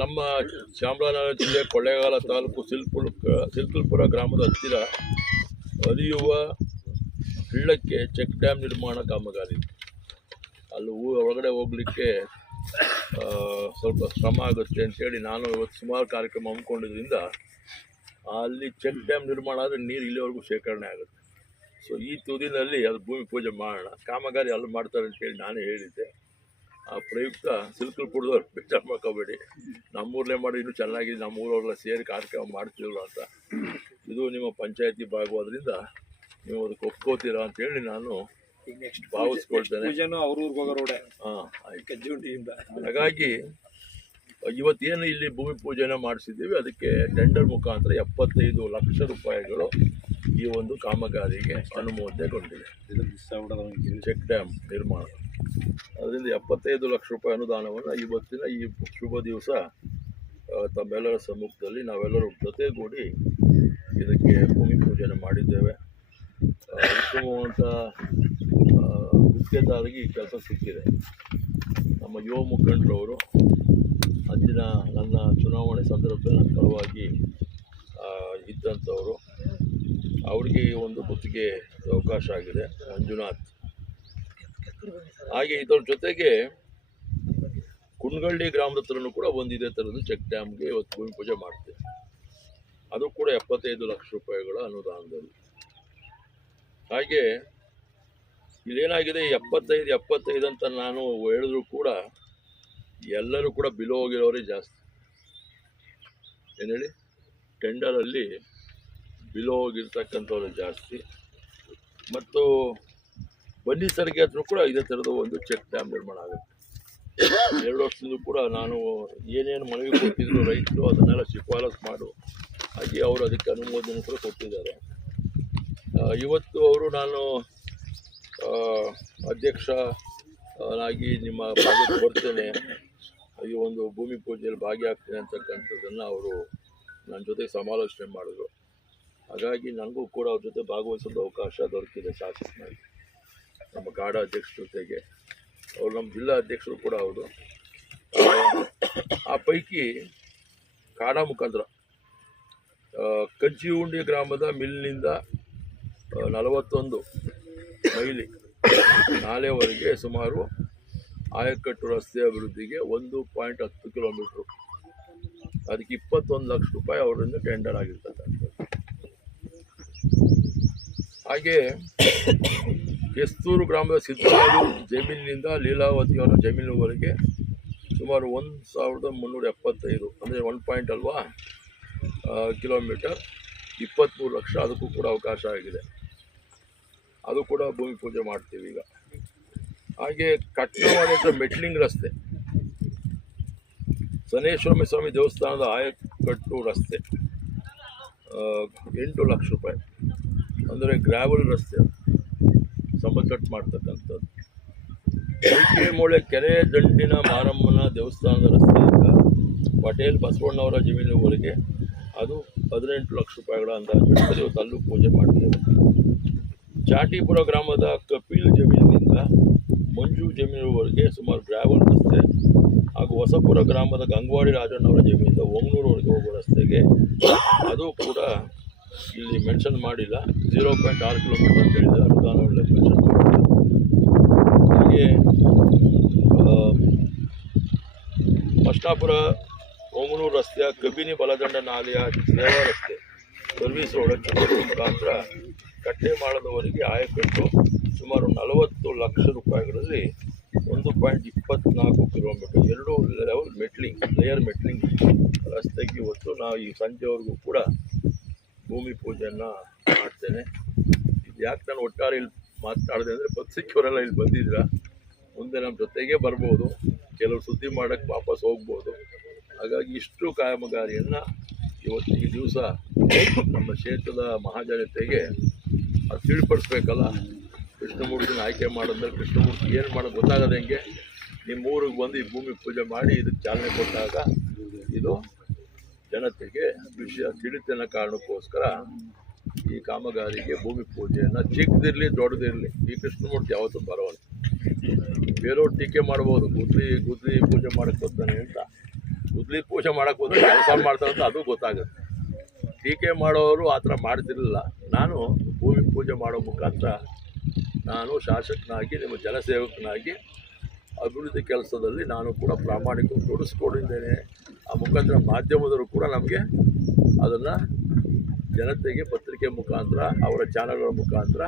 ನಮ್ಮ ಚಾಮರಾಜನಗರ ಜಿಲ್ಲೆ ಕೊಳ್ಳೇಗಾಲ ತಾಲೂಕು ಸಿಲ್ಪುಲ್ ಸಿಲ್ಕುಲ್ಪುರ ಗ್ರಾಮದ ಹತ್ತಿರ ಹರಿಯುವ ಹಳ್ಳಕ್ಕೆ ಚೆಕ್ ಡ್ಯಾಮ್ ನಿರ್ಮಾಣ ಕಾಮಗಾರಿ. ಅಲ್ಲಿ ಊ ಒಳಗಡೆ ಹೋಗಲಿಕ್ಕೆ ಸ್ವಲ್ಪ ಶ್ರಮ ಆಗುತ್ತೆ ಅಂತೇಳಿ ನಾನು ಇವತ್ತು ಸುಮಾರು ಕಾರ್ಯಕ್ರಮ ಹಮ್ಮಿಕೊಂಡಿದ್ದರಿಂದ ಅಲ್ಲಿ ಚೆಕ್ ಡ್ಯಾಮ್ ನಿರ್ಮಾಣ ಆದರೆ ನೀರು ಇಲ್ಲಿವರೆಗೂ ಶೇಖರಣೆ ಆಗುತ್ತೆ. ಸೊ ಈ ತುದಿನಲ್ಲಿ ಅದು ಭೂಮಿ ಪೂಜೆ ಮಾಡೋಣ. ಕಾಮಗಾರಿ ಅಲ್ಲಿ ಮಾಡ್ತಾರೆ ಅಂತೇಳಿ ನಾನೇ ಹೇಳಿದ್ದೆ. ಆ ಪ್ರಯುಕ್ತ ಸಿಲ್ಕಲ್ಪುರದವ್ರು ಬೇಜಾರು ಮಾಡ್ಕೋಬೇಡಿ ನಮ್ಮೂರಲ್ಲೇ ಮಾಡಿ ಇನ್ನೂ ಚೆನ್ನಾಗಿದೆ ನಮ್ಮೂರವ್ರೆಲ್ಲ ಸೇರಿ ಕಾರ್ಯಕ್ರಮ ಮಾಡ್ತಿದ್ರು ಅಂತ. ಇದು ನಿಮ್ಮ ಪಂಚಾಯತಿ ಭಾಗವಾದ್ರಿಂದ ನೀವು ಅದಕ್ಕೆ ಒಪ್ಕೋತೀರಾ ಅಂತೇಳಿ ನಾನು ನೆಕ್ಸ್ಟ್ ಭಾವಿಸ್ಕೊಳ್ತೇನೆ. ಹಾಂ ಹಾಗಾಗಿ ಇವತ್ತೇನು ಇಲ್ಲಿ ಭೂಮಿ ಪೂಜೆನ ಮಾಡಿಸಿದ್ದೀವಿ ಅದಕ್ಕೆ ಟೆಂಡರ್ ಮುಖಾಂತರ ಎಪ್ಪತ್ತೈದು ಲಕ್ಷ ರೂಪಾಯಿಗಳು ಈ ಒಂದು ಕಾಮಗಾರಿಗೆ ಅನುಮೋದನೆಗೊಂಡಿದೆ. ಚೆಕ್ ಡ್ಯಾಮ್ ನಿರ್ಮಾಣ. ಅದರಿಂದ ಎಪ್ಪತ್ತೈದು ಲಕ್ಷ ರೂಪಾಯಿ ಅನುದಾನವನ್ನು ಇವತ್ತಿನ ಈ ಶುಭ ದಿವಸ ತಮ್ಮೆಲ್ಲರ ಸಮ್ಮುಖದಲ್ಲಿ ನಾವೆಲ್ಲರೂ ಜೊತೆಗೂಡಿ ಇದಕ್ಕೆ ಭೂಮಿ ಪೂಜೆಯನ್ನು ಮಾಡಿದ್ದೇವೆ. ಉತ್ತಮವಾದಂಥ ಗುತ್ತಿಗೆದಾರರಿಗೆ ಈ ಕೆಲಸ ಸಿಕ್ಕಿದೆ. ನಮ್ಮ ಯುವ ಮುಖಂಡರವರು, ಅಂದಿನ ನನ್ನ ಚುನಾವಣೆ ಸಂದರ್ಭದಲ್ಲಿ ನನ್ನ ಪರವಾಗಿ ಇದ್ದಂಥವರು, ಅವರಿಗೆ ಒಂದು ಗುತ್ತಿಗೆ ಅವಕಾಶ ಆಗಿದೆ. ಮಂಜುನಾಥ್ ಹಾಗೆ ಇದರ ಜೊತೆಗೆ ಕುಂಡಗಳ್ಳಿ ಗ್ರಾಮದ ಹತ್ರನೂ ಕೂಡ ಒಂದಿದೆ ಥರದ್ದು ಚೆಕ್ ಡ್ಯಾಮ್ಗೆ ಇವತ್ತು ಭೂಮಿ ಪೂಜೆ ಮಾಡ್ತೇವೆ. ಅದು ಕೂಡ ಎಪ್ಪತ್ತೈದು ಲಕ್ಷ ರೂಪಾಯಿಗಳ ಅನುದಾನದಲ್ಲಿ. ಹಾಗೆ ಇದೇನಾಗಿದೆ ಎಪ್ಪತ್ತೈದು ಎಪ್ಪತ್ತೈದು ಅಂತ ನಾನು ಹೇಳಿದ್ರು ಕೂಡ ಎಲ್ಲರೂ ಕೂಡ ಬಿಲೋ ಹೋಗಿರೋರೇ ಜಾಸ್ತಿ. ಏನು ಹೇಳಿ? ಟೆಂಡರಲ್ಲಿ ಬಿಲೋ ಹೋಗಿರ್ತಕ್ಕಂಥವ್ರು ಜಾಸ್ತಿ. ಮತ್ತು ಬನ್ನಿ ಸರಿಗೆ ಹತ್ರ ಕೂಡ ಇದೇ ಥರದ ಒಂದು ಚೆಕ್ ಡ್ಯಾಮ್ ನಿರ್ಮಾಣ ಆಗುತ್ತೆ. ಎರಡು ವರ್ಷದಿಂದ ಕೂಡ ನಾನು ಏನೇನು ಮನವಿ ಕೊಟ್ಟಿದ್ರು ರೈತರು ಅದನ್ನೆಲ್ಲ ಶಿಫಾರಸ್ ಮಾಡು. ಹಾಗೆ ಅವರು ಅದಕ್ಕೆ ಅನುಮೋದನೆ ಕೂಡ ಕೊಟ್ಟಿದ್ದಾರೆ. ಇವತ್ತು ಅವರು ನಾನು ಆ, ಅಧ್ಯಕ್ಷ ಆ, ಆಗಿ ನಿಮ್ಮ ಭಾಗಕ್ಕೆ ಬರ್ತೇನೆ. ಈ ಒಂದು ಭೂಮಿ ಪೂಜೆಯಲ್ಲಿ ಭಾಗಿಯಾಗ್ತೇನೆ ಅಂತಕ್ಕಂಥದ್ದನ್ನು ಅವರು ನನ್ನ ಜೊತೆ ಸಮಾಲೋಚನೆ ಮಾಡಿದ್ರು. ಹಾಗಾಗಿ ನನಗೂ ಕೂಡ ಅವ್ರ ಜೊತೆ ಭಾಗವಹಿಸೋದು ಅವಕಾಶ ದೊರಕಿದೆ ಶಾಸಕನಾಗಿ. ನಮ್ಮ ಗಾಢ ಅಧ್ಯಕ್ಷ ಜೊತೆಗೆ ಅವರು ನಮ್ಮ ಜಿಲ್ಲಾ ಅಧ್ಯಕ್ಷರು ಕೂಡ ಹೌದು. ಆ, ಪೈಕಿ ಕಾಡ ಮುಖಾಂತರ ಉಂಡಿ ಗ್ರಾಮದ ಮಿಲ್ನಿಂದ ನಲವತ್ತೊಂದು ಮೈಲಿ ನಾಳೆವರೆಗೆ ಸುಮಾರು ಆಯಕಟ್ಟು ರಸ್ತೆ ಅಭಿವೃದ್ಧಿಗೆ ಒಂದು ಪಾಯಿಂಟ್ ಹತ್ತು ಕಿಲೋಮೀಟ್ರು ಅದಕ್ಕೆ ಇಪ್ಪತ್ತೊಂದು ಲಕ್ಷ ರೂಪಾಯಿ ಅವರಿಂದ ಟೆಂಡರ್ ಆಗಿರ್ತಕ್ಕಂಥದ್ದು. ಹಾಗೆ ಕೆಸ್ತೂರು ಗ್ರಾಮದ ಸಿದ್ದರಾಜು ಜಮೀನಿನಿಂದ ಲೀಲಾವತಿಯವರ ಜಮೀನುವರೆಗೆ ಸುಮಾರು ಒಂದು ಸಾವಿರದ ಮುನ್ನೂರ ಎಪ್ಪತ್ತೈದು, ಅಂದರೆ ಒನ್ ಪಾಯಿಂಟ್ ಅಲ್ವಾ ಕಿಲೋಮೀಟರ್ ಇಪ್ಪತ್ತ್ಮೂರು ಲಕ್ಷ. ಅದಕ್ಕೂ ಕೂಡ ಅವಕಾಶ ಆಗಿದೆ. ಅದು ಕೂಡ ಭೂಮಿ ಪೂಜೆ ಮಾಡ್ತೀವಿ ಈಗ. ಹಾಗೆ ಹತ್ರ ಮೆಟ್ಲಿಂಗ್ ರಸ್ತೆ. ಸನೇಶ್ವರ ಸ್ವಾಮಿ ದೇವಸ್ಥಾನದ ಆಯಕಟ್ಟು ರಸ್ತೆ. ಎಂಟು ಲಕ್ಷ ರೂಪಾಯಿ. ಅಂದರೆ ಗ್ರಾವಲ್ ರಸ್ತೆ. ಸಮತಟ್ಟು ಮಾಡ್ತಕ್ಕಂಥದ್ದು ಮೂಳೆ ಕೆರೆ ದಂಡಿನ ಮಾರಮ್ಮನ ದೇವಸ್ಥಾನದ ರಸ್ತೆಯಿಂದ ಪಟೇಲ್ ಬಸವಣ್ಣವರ ಜಮೀನುವರೆಗೆ ಅದು ಹದಿನೆಂಟು ಲಕ್ಷ ರೂಪಾಯಿಗಳ ಅಂದಾಜು. ಇವತ್ತು ಅಲ್ಲೂ ಪೂಜೆ ಮಾಡ್ತೇವೆ ಚಾಟಿಪುರ ಗ್ರಾಮದ ಕಪಿಲ್ ಜಮೀನಿನಿಂದ ಮಂಜು ಜಮೀನುವರೆಗೆ ಸುಮಾರು ಗ್ರಾವಲ್ ರಸ್ತೆ ಹಾಗೂ ಹೊಸಪುರ ಗ್ರಾಮದ ಗಂಗ್ವಾಡಿ ರಾಜಣ್ಣವರ ಜಮೀನಿಂದ ಒಂಗ್ನೂರವರೆಗೆ ಹೋಗುವ ರಸ್ತೆಗೆ ಅದು ಕೂಡ ಇಲ್ಲಿ ಮೆನ್ಷನ್ ಮಾಡಿಲ್ಲ. ಜೀರೋ ಪಾಯಿಂಟ್ ಆರು ಕಿಲೋಮೀಟರ್ ಅಂತ ಹೇಳಿದ್ದಾರೆ ಒಳ್ಳೆ ಮೆನ್ಷನ್ ಮಾಡಿಲ್ಲ. ಹೀಗೆ ಅಷ್ಟಾಪುರ ಓಮನೂರು ರಸ್ತೆಯ ಕಬಿನಿ ಬಲದಂಡ ನಾಲೆಯ ಸೇವಾ ರಸ್ತೆ, ಸರ್ವಿಸ್ ರೋಡ್ ಮುಖಾಂತರ ಮುಖಾಂತರ ಕಟ್ಟೆಮಾಳದವರೆಗೆ ಆಯಕಟ್ಟು ಸುಮಾರು ನಲವತ್ತು ಲಕ್ಷ ರೂಪಾಯಿಗಳಲ್ಲಿ ಒಂದು ಪಾಯಿಂಟ್ ಇಪ್ಪತ್ನಾಲ್ಕು ಕಿಲೋಮೀಟರ್ ಎರಡು ಲೆವೆಲ್ ಮೆಟ್ಲಿಂಗ್ ಲೇಯರ್ ಮೆಟ್ಲಿಂಗ್ ರಸ್ತೆಗೆ ಹೊತ್ತು ನಾವು ಈ ಸಂಜೆವರೆಗೂ ಕೂಡ ಭೂಮಿ ಪೂಜೆಯನ್ನು ಮಾಡ್ತೇನೆ. ಇದು ಯಾಕೆ ನಾನು ಒಟ್ಟಾರೆ ಇಲ್ಲಿ ಮಾತಾಡಿದೆ ಅಂದರೆ ಪಕ್ಷಿಯವರೆಲ್ಲ ಇಲ್ಲಿ ಬಂದಿದ್ದೀರಾ? ಮುಂದೆ ನಮ್ಮ ಜೊತೆಗೆ ಬರ್ಬೋದು. ಕೆಲವರು ಸುದ್ದಿ ಮಾಡೋಕ್ಕೆ ವಾಪಸ್ ಹೋಗ್ಬೋದು. ಹಾಗಾಗಿ ಇಷ್ಟು ಕಾಮಗಾರಿಯನ್ನು ಇವತ್ತು ಈ ದಿವಸ ನಮ್ಮ ಕ್ಷೇತ್ರದ ಮಹಾಜನತೆಗೆ ಅದು ತಿಳಿಪಡಿಸ್ಬೇಕಲ್ಲ? ಕೃಷ್ಣಮೂರ್ತಿನ ಆಯ್ಕೆ ಮಾಡಿದ್ರೆ ಕೃಷ್ಣಮೂರ್ತಿ ಏನು ಮಾಡೋದು ಗೊತ್ತಾಗದೆ ಹೆಂಗೆ ನಿಮ್ಮ ಊರಿಗೆ ಬಂದು ಈ ಭೂಮಿ ಪೂಜೆ ಮಾಡಿ ಇದಕ್ಕೆ ಚಾಲನೆ ಕೊಟ್ಟಾಗ ಇದು ಜನತೆಗೆ ವಿಷಯ ತಿಳಿತನ ಕಾರಣಕ್ಕೋಸ್ಕರ ಈ ಕಾಮಗಾರಿಗೆ ಭೂಮಿ ಪೂಜೆಯನ್ನು ಚಿಕ್ಕದಿರಲಿ ದೊಡ್ಡದಿರಲಿ. ಈ ಕೃಷ್ಣಮೂರ್ತಿ ಯಾವತ್ತೂ ಬರೋಲ್ಲ ಬೇರೆಯವ್ರು ಟೀಕೆ ಮಾಡ್ಬೋದು, ಗುದ್ಲಿ ಗುದ್ಲಿ ಪೂಜೆ ಮಾಡಕ್ಕೆ ಹೋಗ್ತಾನೆ ಅಂತ. ಗುದ್ಲಿ ಪೂಜೆ ಮಾಡಕ್ಕೆ ಹೋದ್ರೆ ಕೆಲಸ ಮಾಡ್ತಾರೆ ಅಂತ ಅದು ಗೊತ್ತಾಗುತ್ತೆ. ಟೀಕೆ ಮಾಡೋರು ಆ ಥರ ಮಾಡ್ತಿರಲಿಲ್ಲ. ನಾನು ಭೂಮಿ ಪೂಜೆ ಮಾಡೋ ಮುಖಾಂತರ ನಾನು ಶಾಸಕನಾಗಿ, ನಿಮ್ಮ ಜನಸೇವಕನಾಗಿ ಅಭಿವೃದ್ಧಿ ಕೆಲಸದಲ್ಲಿ ನಾನು ಕೂಡ ಪ್ರಾಮಾಣಿಕ ತೊಡಗಿಸ್ಕೊಂಡಿದ್ದೇನೆ. ಆ ಮುಖಾಂತರ ಮಾಧ್ಯಮದವರು ಕೂಡ ನಮಗೆ ಅದನ್ನು ಜನತೆಗೆ ಪತ್ರಿಕೆ ಮುಖಾಂತರ, ಅವರ ಚಾನಲ್ಗಳ ಮುಖಾಂತರ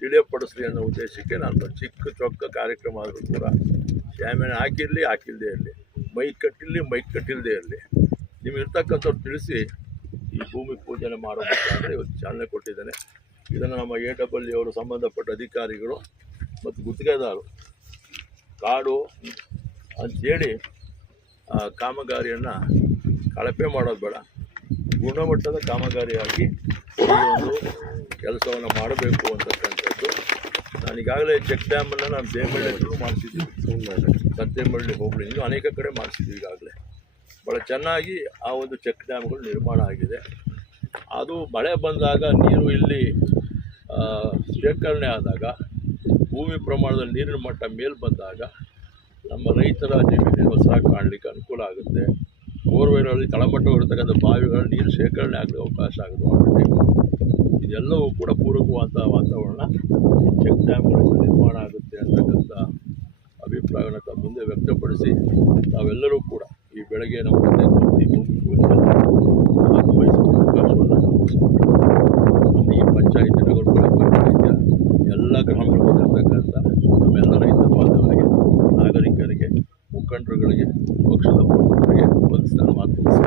ತಿಳಿಯಪಡಿಸಲಿ ಅನ್ನೋ ಉದ್ದೇಶಕ್ಕೆ ನಾನು ಚಿಕ್ಕ ಚೊಕ್ಕ ಕಾರ್ಯಕ್ರಮ ಆದರೂ ಕೂಡ ಶ್ಯಾಮೇನೆ ಹಾಕಿರಲಿ ಹಾಕಿಲ್ಲದೆ ಇರಲಿ. ಮೈಕ್ ಕಟ್ಟಿರಲಿ ಮೈಕ್ ಕಟ್ಟಿಲ್ಲದೆ ಇರಲಿ. ನೀವು ಇರ್ತಕ್ಕಂಥವ್ರು ತಿಳಿಸಿ ಈ ಭೂಮಿ ಪೂಜನೆ ಮಾಡೋ ಮುಖಾಂತರ ಇವತ್ತು ಚಾಲನೆ ಕೊಟ್ಟಿದ್ದೇನೆ. ಇದನ್ನು ನಮ್ಮ ಎ ಡಬ್ಲ್ಯೂ ಅವರು ಸಂಬಂಧಪಟ್ಟ ಅಧಿಕಾರಿಗಳು ಮತ್ತು ಗುತ್ತಿಗೆದಾರರು, ಕಾಡು ಅಂಥೇಳಿ ಆ ಕಾಮಗಾರಿಯನ್ನು ಕಳಪೆ ಮಾಡೋದು ಬೇಡ. ಗುಣಮಟ್ಟದ ಕಾಮಗಾರಿಯಾಗಿ ಒಂದು ಕೆಲಸವನ್ನು ಮಾಡಬೇಕು ಅಂತಕ್ಕಂಥದ್ದು. ನಾನು ಈಗಾಗಲೇ ಚೆಕ್ ಡ್ಯಾಮನ್ನು ನಾನು ದೇಮಳ್ಳಿಯಲ್ಲೂ ಮಾಡಿಸಿದ್ದೀವಿ ಸತ್ಯಮಳ್ಳಿ ಹೋಬಳಿ. ಇನ್ನೂ ಅನೇಕ ಕಡೆ ಮಾಡಿಸಿದ್ದೀವಿ ಈಗಾಗಲೇ. ಭಾಳ ಚೆನ್ನಾಗಿ ಆ ಒಂದು ಚೆಕ್ ಡ್ಯಾಮ್ಗಳು ನಿರ್ಮಾಣ ಆಗಿದೆ. ಅದು ಮಳೆ ಬಂದಾಗ ನೀರು ಇಲ್ಲಿ ಶೇಖರಣೆ ಆದಾಗ, ಭೂಮಿ ಪ್ರಮಾಣದಲ್ಲಿ ನೀರಿನ ಮಟ್ಟ ಮೇಲೆ ಬಂದಾಗ ನಮ್ಮ ರೈತರ ಜಮೀನಿನ ಹೊಸ ಕಾಣಲಿಕ್ಕೆ ಅನುಕೂಲ ಆಗುತ್ತೆ. ಬೋರ್ವೆಲ್ಗಳಲ್ಲಿ ತಳಮಟ್ಟವಾಗಿರ್ತಕ್ಕಂಥ ಬಾವಿಗಳ ನೀರು ಶೇಖರಣೆ ಆಗಲಿ ಅವಕಾಶ ಆಗುತ್ತೆ. ಇದೆಲ್ಲವೂ ಕೂಡ ಪೂರಕವಾದ ವಾತಾವರಣ ಚೆಕ್ ಡ್ಯಾಮ್ಗಳಿಂದ ನಿರ್ಮಾಣ ಆಗುತ್ತೆ ಅಂತಕ್ಕಂಥ ಅಭಿಪ್ರಾಯವನ್ನು ತಮ್ಮ ಮುಂದೆ ವ್ಯಕ್ತಪಡಿಸಿ ನಾವೆಲ್ಲರೂ ಕೂಡ ಈ ಬೆಳಗ್ಗೆ ನಮ್ಮ ತಂದೆ ಭೂಮಿ ಪೂಜೆ ಭಾಗವಹಿಸೋಕ್ಕೆ ಅವಕಾಶವನ್ನು